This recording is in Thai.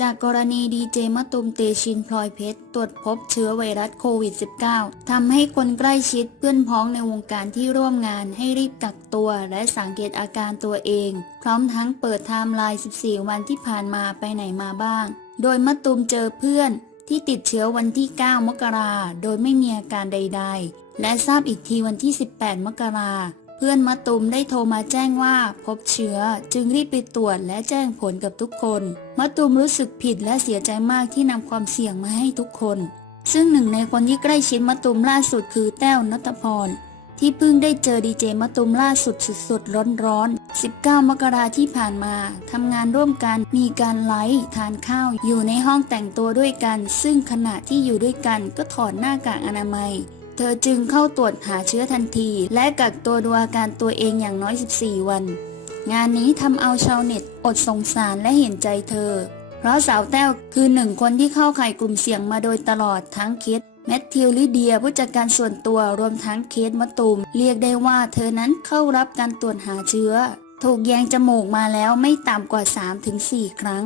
จากกรณีดีเจมะตุมเตชินพลอยเพชรตรวจพบเชื้อไวรัสโควิด -19 ทำให้คนใกล้ชิดเพื่อนพ้องในวงการที่ร่วมงานให้รีบกักตัวและสังเกตอาการตัวเอง พร้อมทั้งเปิดไทม์ไลน์ 14 วันที่ผ่านมาไปไหนมาบ้าง โดยมะตุมเจอเพื่อนที่ติดเชื้อวันที่ 9 มกราโดยไม่มีอาการใด ๆ และทราบอีกทีวันที่ 18 มกรา เพื่อนมะตุมได้โทรมาแจ้งว่าพบเชื้อจึงรีบไปตรวจและแจ้งผลกับทุกคนมะตุมรู้สึกผิดและเสียใจมากที่นำความเสี่ยงมาให้ทุกคน ซึ่งหนึ่งในคนที่ใกล้ชิดมะตุมล่าสุดคือแต้วนัทพร ที่เพิ่งได้เจอดีเจมะตุมล่าสุดสุดๆร้อนๆ 19 มกราที่ผ่านมาทำงานร่วมกันมีการไลฟ์ทานข้าว อยู่ในห้องแต่งตัวด้วยกัน ซึ่งขณะที่อยู่ด้วยกันก็ถอดหน้ากากอนามัย เธอจึงเข้าตรวจหาเชื้อทันที และกักตัวดูอาการตัวเองอย่างน้อย 14 วัน งานนี้ทำเอาชาวเน็ตอดสงสารและเห็นใจเธอ เพราะสาวแต้วคือหนึ่งคนที่เข้าข่ายกลุ่มเสี่ยงมาโดยตลอดทั้งเคสแมทธิวลิเดียผู้จัดการส่วนตัวรวมทั้งเคสมะตูม เรียกได้ว่าเธอนั้นเข้ารับการตรวจหาเชื้อ ถูกแยงจมูกมาแล้วไม่ต่ำกว่า 3-4 ครั้ง